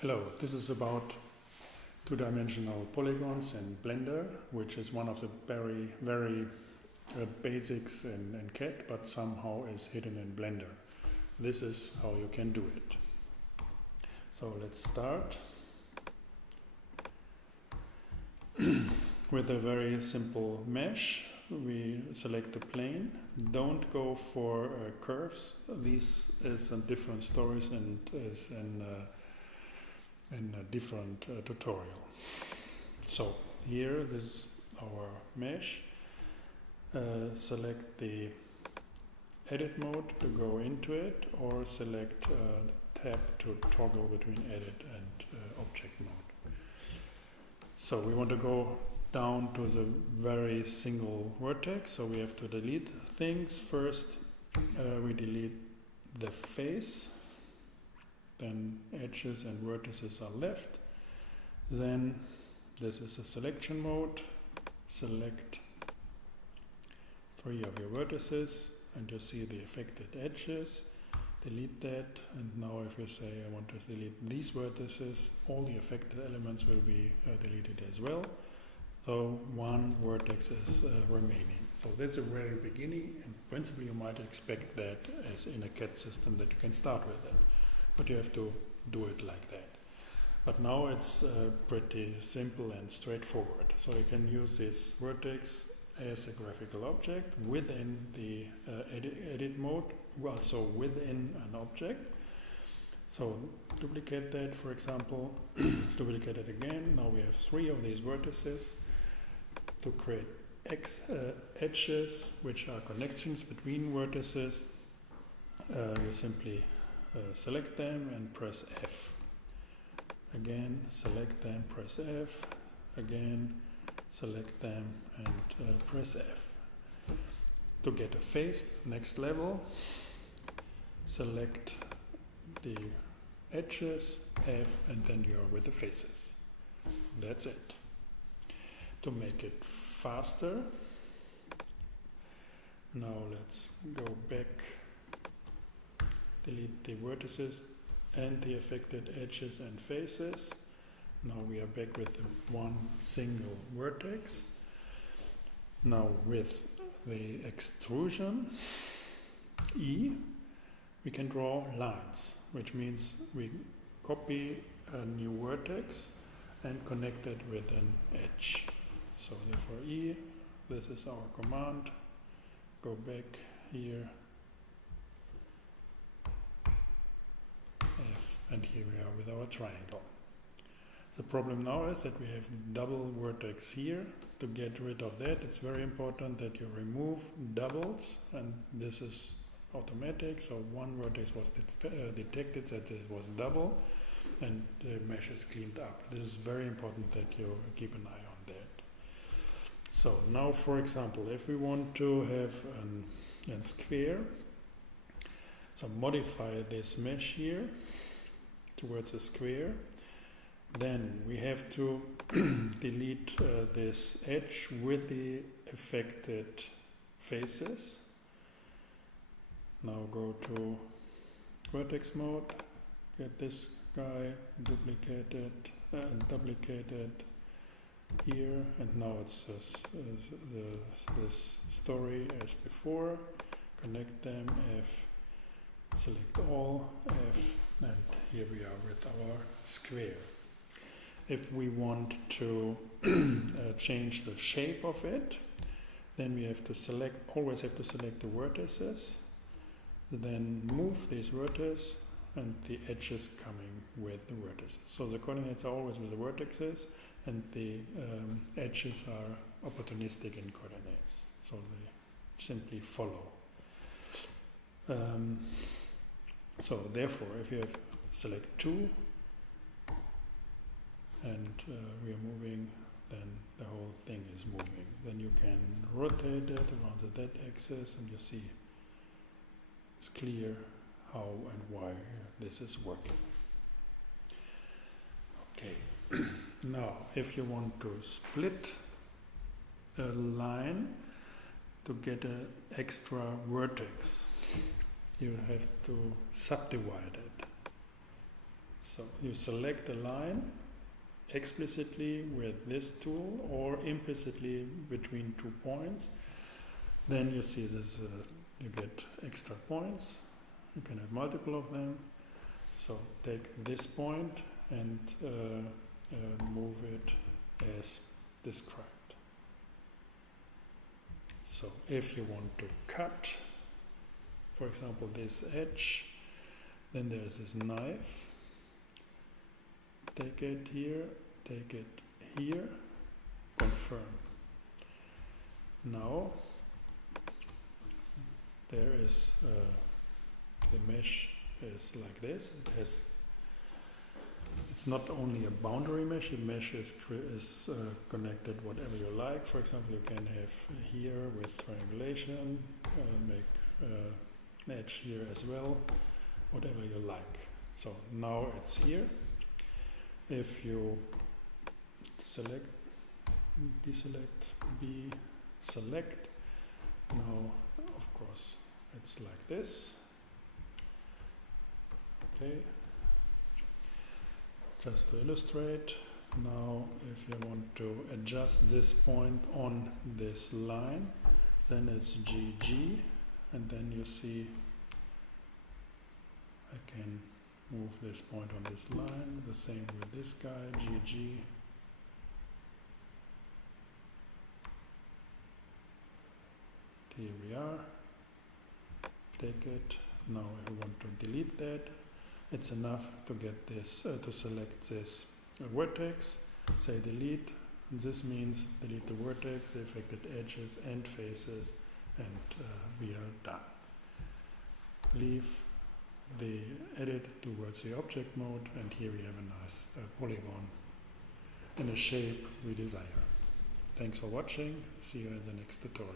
Hello, this is about two-dimensional polygons in Blender, which is one of the very basics in CAD, but somehow is hidden in Blender. This is how you can do it. So let's start with a very simple mesh. We select the plane. Don't go for curves. This is in different stories and is in a different tutorial. So here, this is our mesh. Select the edit mode to go into it, or select tab to toggle between edit and object mode. So we want to go down to the very single vertex, so we have to delete things. First we delete the face, then edges and vertices are left. Then this is a selection mode. Select 3 of your vertices and you see the affected edges. Delete that, and now if you say I want to delete these vertices, all the affected elements will be deleted as well. So one vertex is remaining. So that's the very beginning, and principally you might expect that as in a CAD system that you can start with that. But you have to do it like that. But now it's pretty simple and straightforward. So you can use this vertex as a graphical object within the edit mode, so within an object. So duplicate that, for example, duplicate it again. Now we have 3 of these vertices. To create edges, which are connections between vertices, you simply select them and press F. Again, select them, press F. Again, select them and press F. To get a face, next level, select the edges, F, and then you are with the faces. That's it. To make it faster, now let's go back, delete the vertices and the affected edges and faces. Now we are back with one single vertex. Now with the extrusion E, we can draw lines, which means we copy a new vertex and connect it with an edge. So therefore E, this is our command. Go back here, F, and here we are with our triangle. The problem now is that we have double vertex here. To get rid of that, it's very important that you remove doubles, and this is automatic. So one vertex was detected that it was double, and the mesh is cleaned up. This is very important that you keep an eye on that. So now, for example, if we want to have a square, so modify this mesh here towards a square, then we have to delete this edge with the affected faces. Now go to vertex mode, get this guy, duplicate it here, and now it's this story as before. Connect them, F, select all, F, and here we are with our square. If we want to change the shape of it, then we have to always have to select the vertices, then move this vertex and the edges coming with the vertices. So the coordinates are always with the vertices, and the edges are opportunistic in coordinates, so they simply follow. So therefore, if you have select 2 and we are moving, then the whole thing is moving. Then you can rotate it around the Z axis, and you see it's clear how and why this is working. Okay. Now, if you want to split a line to get an extra vertex, you have to subdivide it. So you select a line explicitly with this tool or implicitly between 2 points. Then you see this, you get extra points. You can have multiple of them. So take this point and move it as described. So if you want to cut, for example, this edge, then there's this knife. Take it here, confirm. Now there is the mesh is like this. It's not only a boundary mesh. The mesh is connected whatever you like. For example, you can have here with triangulation, make an edge here as well, whatever you like. So now it's here. If you select, deselect, select, now of course it's like this. Okay. Just to illustrate, now if you want to adjust this point on this line, then it's GG, and then you see I can move this point on this line, the same with this guy, GG. Here we are. Take it. Now if you want to delete that, it's enough to get this, to select this vertex, say delete. This means delete the vertex, the affected edges and faces, and we are done. Leave the edit towards the object mode, and here we have a nice polygon in a shape we desire. Thanks for watching. See you in the next tutorial.